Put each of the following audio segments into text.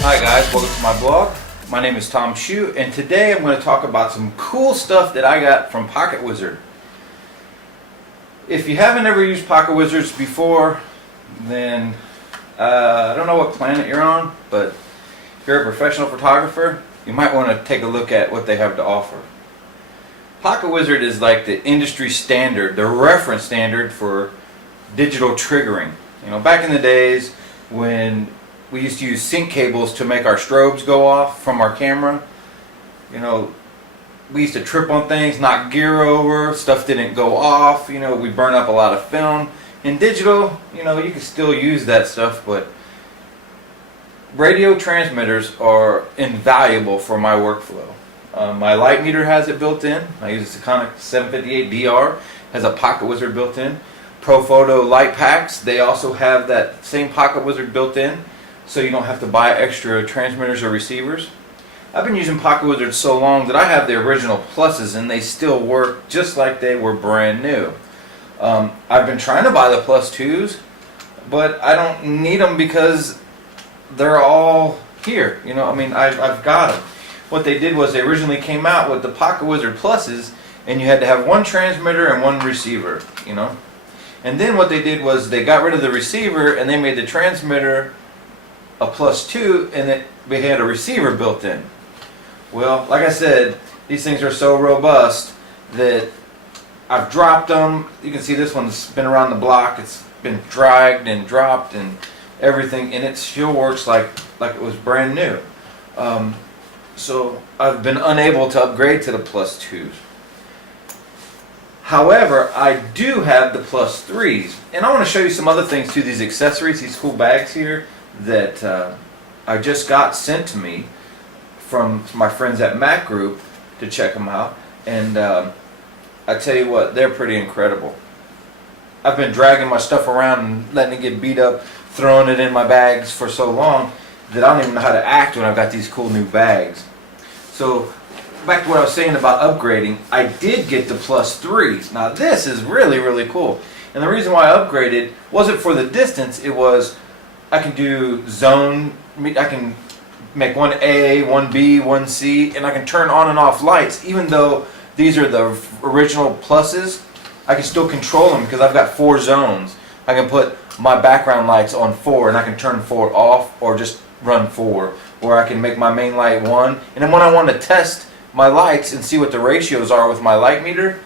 Hi guys, welcome to my blog. My name is Tom Shue, and today I'm going to talk about some cool stuff that I got from PocketWizard. If you haven't ever used PocketWizards before, then I don't know what planet you're on, but if you're a professional photographer, you might want to take a look at what they have to offer. PocketWizard is like the industry standard, the reference standard for digital triggering. You know, back in the days when we used to use sync cables to make our strobes go off from our camera, you know, we used to trip on things, knock gear over, stuff didn't go off, you know, we burn up a lot of film. In digital, you know, you can still use that stuff, but radio transmitters are invaluable for my workflow. My light meter has it built in. I use a Seconic 758DR, has a PocketWizard built in. ProPhoto light packs, they also have that same PocketWizard built in, so you don't have to buy extra transmitters or receivers. I've been using PocketWizard so long that I have the original pluses and they still work just like they were brand new. I've been trying to buy the plus 2s, but I don't need them because they're all here. You know, I mean, I've got them. What they did was they originally came out with the PocketWizard pluses, and you had to have one transmitter and one receiver, you know. And then what they did was they got rid of the receiver and they made the transmitter a plus 2, and they had a receiver built in. Well, like I said, these things are so robust that I've dropped them. You can see this one's been around the block. It's been dragged and dropped and everything, and it still works like it was brand new. So I've been unable to upgrade to the plus 2s. However, I do have the plus 3s, and I want to show you some other things too. These accessories, these cool bags here that I just got sent to me from my friends at Mac Group to check them out, and I tell you what, they're pretty incredible. I've been dragging my stuff around and letting it get beat up, throwing it in my bags for so long that I don't even know how to act when I've got these cool new bags. So back to what I was saying about upgrading, I did get the plus 3s. Now this is really, really cool. And the reason why I upgraded wasn't for the distance, it was I can do zone, I can make one A, one B, one C, and I can turn on and off lights. Even though these are the original pluses, I can still control them because I've got 4 zones. I can put my background lights on 4 and I can turn 4 off or just run 4. Or I can make my main light 1. And then when I want to test my lights and see what the ratios are with my light meter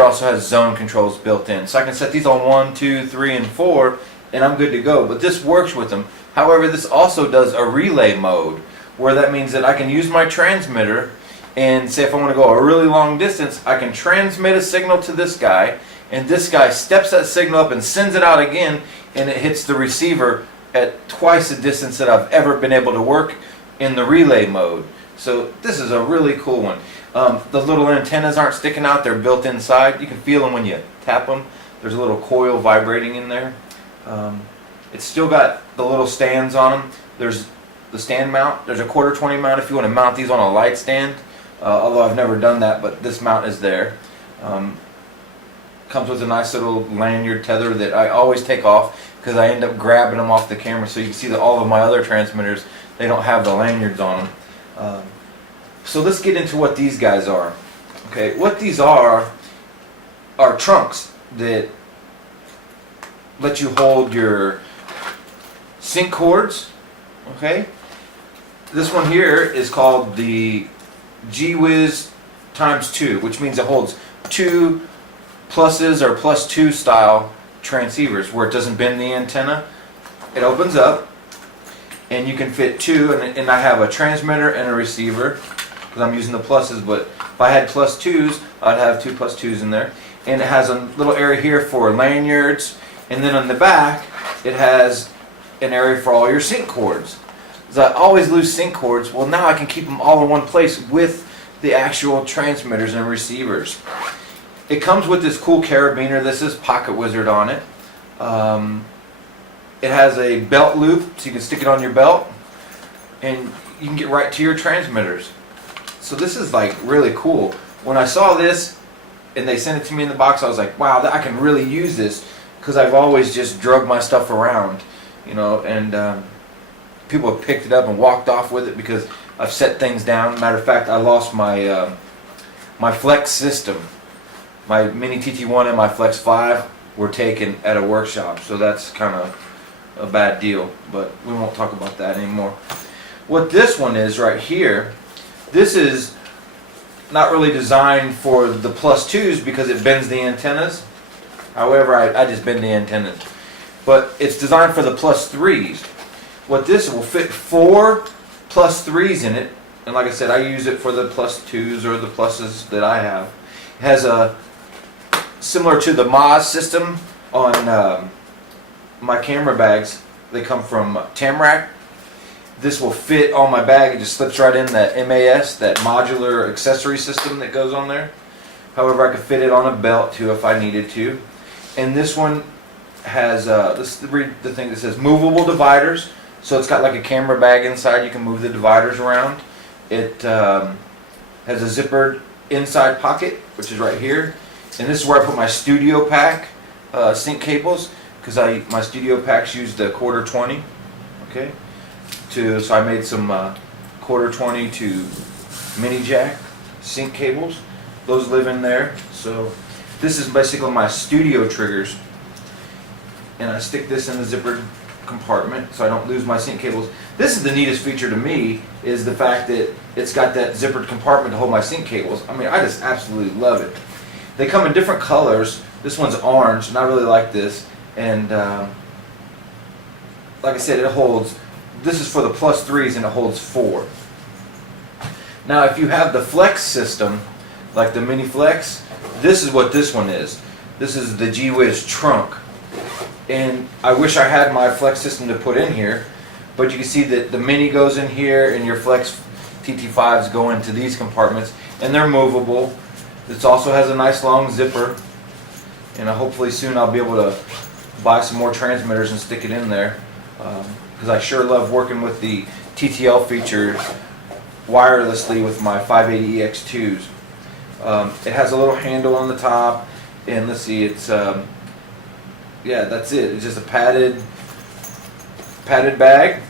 also has zone controls built in. So I can set these on 1, 2, 3, and 4, and I'm good to go. But this works with them. However, this also does a relay mode, where that means that I can use my transmitter, and say if I want to go a really long distance, I can transmit a signal to this guy, and this guy steps that signal up and sends it out again, and it hits the receiver at twice the distance that I've ever been able to work in the relay mode. So this is a really cool one. The little antennas aren't sticking out, they're built inside. You can feel them when you tap them. There's a little coil vibrating in there. It's still got the little stands on them. There's the stand mount. There's a 1/4 20 mount if you want to mount these on a light stand. Although I've never done that, but this mount is there. Comes with a nice little lanyard tether that I always take off because I end up grabbing them off the camera. So you can see that all of my other transmitters, they don't have the lanyards on them. So let's get into what these guys are. Okay, what these are trunks that let you hold your sync cords. Okay, this one here is called the G-Wiz ×2, which means it holds 2 pluses or plus 2 style transceivers where it doesn't bend the antenna. It opens up and you can fit 2, and I have a transmitter and a receiver because I'm using the pluses, but if I had plus 2s, I'd have 2 plus 2s in there. And it has a little area here for lanyards, and then on the back it has an area for all your sync cords. So I always lose sync cords. Well, now I can keep them all in one place with the actual transmitters and receivers. It comes with this cool carabiner. This is PocketWizard on it. It has a belt loop, so you can stick it on your belt, and you can get right to your transmitters. So this is like really cool. When I saw this, and they sent it to me in the box, I was like, wow, I can really use this, because I've always just drug my stuff around, you know, and people have picked it up and walked off with it because I've set things down. Matter of fact, I lost my my Flex system. My Mini TT1 and my Flex 5 were taken at a workshop, so that's kind of a bad deal, but we won't talk about that anymore. What this one is right here, this is not really designed for the plus 2s because it bends the antennas. However, I just bend the antennas. But it's designed for the plus 3s. What this will fit 4 plus 3s in it, and like I said, I use it for the plus 2s or the pluses that I have. It has a similar to the Moz system on my camera bags. They come from Tamrac. This will fit on my bag. It just slips right in that MAS, that modular accessory system that goes on there. However, I could fit it on a belt too if I needed to. And this one has read the thing that says movable dividers. So it's got like a camera bag inside. You can move the dividers around. It has a zippered inside pocket, which is right here. And this is where I put my studio pack sync cables, because my studio packs use the 1/4-20. Okay. So I made some 1/4-20 to mini jack sync cables. Those live in there. So this is basically my studio triggers, and I stick this in the zippered compartment so I don't lose my sync cables. This is the neatest feature to me, is the fact that it's got that zippered compartment to hold my sync cables. I mean, I just absolutely love it. They come in different colors. This one's orange, and I really like this. And like I said, it holds. This is for the plus 3s, and it holds 4. Now, if you have the Flex system, like the Mini Flex, this is what this one is. This is the G-Wiz trunk. And I wish I had my Flex system to put in here, but you can see that the Mini goes in here, and your Flex TT5s go into these compartments, and they're movable. This also has a nice long zipper, and hopefully soon I'll be able to buy some more transmitters and stick it in there. Because I sure love working with the TTL features wirelessly with my 580EX2s. It has a little handle on the top, and let's see, it's yeah, that's it. It's just a padded bag,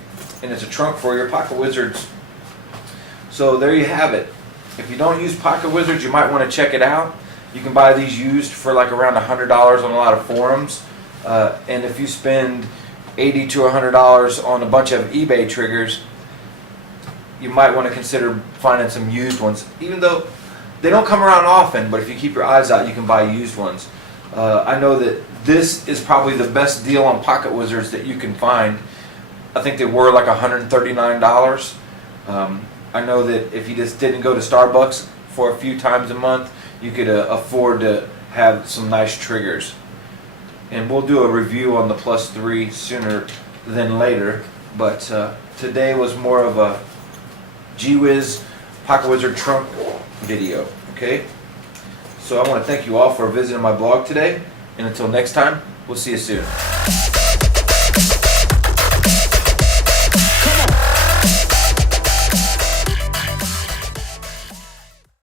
and it's a trunk for your PocketWizards. So there you have it. If you don't use PocketWizards, you might want to check it out. You can buy these used for like around $100 on a lot of forums, and if you spend $80 to $100 on a bunch of eBay triggers, you might want to consider finding some used ones. Even though they don't come around often, but if you keep your eyes out, you can buy used ones. I know that this is probably the best deal on PocketWizards that you can find. I think they were like $139. I know that if you just didn't go to Starbucks for a few times a month, you could afford to have some nice triggers. And we'll do a review on the plus 3 sooner than later, but today was more of a G-Wiz PocketWizard trunk video. Okay, so I want to thank you all for visiting my blog today, and until next time, we'll see you soon.